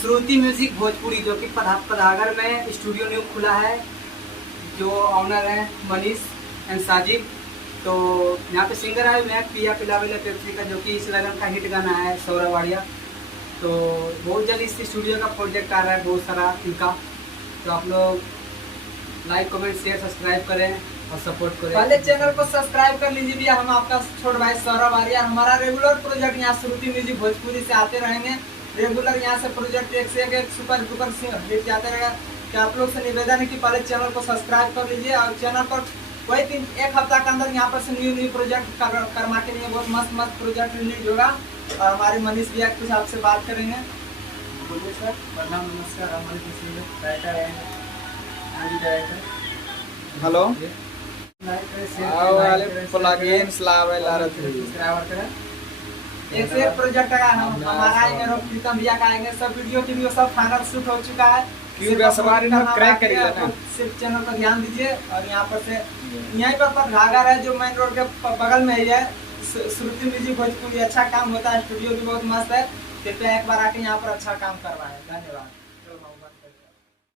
श्रुति music Bhojpuri, जो कि पधागर में स्टूडियो न्यू खुला है। जो ऑनर है मनीष एंड साजिद। तो यहाँ पे सिंगर है मैं पिया पिलावेला पेप्सी का, जो कि इस लगन का हिट गाना है सौरभ वाड़िया। तो बहुत जल्द इस स्टूडियो का प्रोजेक्ट आ रहा है, बहुत सारा इनका। तो आप लोग लाइक कमेंट शेयर सब्सक्राइब करें और सपोर्ट करें। पहले चैनल को सब्सक्राइब कर लीजिए भैया। हम आपका छोटे भाई सौरभ आर्या। हमारा रेगुलर प्रोजेक्ट यहाँ श्रुति म्यूजिक भोजपुरी से आते रहेंगे। रेगुलर यहाँ से प्रोजेक्ट एक से एक सुपर डुपर हिट जाते रहेगा। तो आप लोग से निवेदन है कि पहले चैनल को सब्सक्राइब कर लीजिए और चैनल पर वही एक हफ्ता के अंदर यहाँ पर से न्यू प्रोजेक्ट करवा के लिए बहुत मस्त मस्त प्रोजेक्ट रिलीज होगा। और हमारे मनीष भैया कुछ आपसे बात करेंगे। बोलिए सर। प्रणाम, नमस्कार। हमारे हेलो एक से एक प्रोजेक्ट का हमारा आएंगे, प्रीतम भैया का आएंगे। सब वीडियो सब फाइनल शूट हो चुका है। सिर्फ चैनल पर ध्यान दीजिए। और यहाँ पर से यहीं पर घाघर है, जो मेन रोड के बगल में ही है। श्रुति म्यूजिक भोजपुरी अच्छा काम होता है, स्टूडियो भी बहुत मस्त है। कृपया एक बार आके यहाँ पर अच्छा काम करवाएं। धन्यवाद।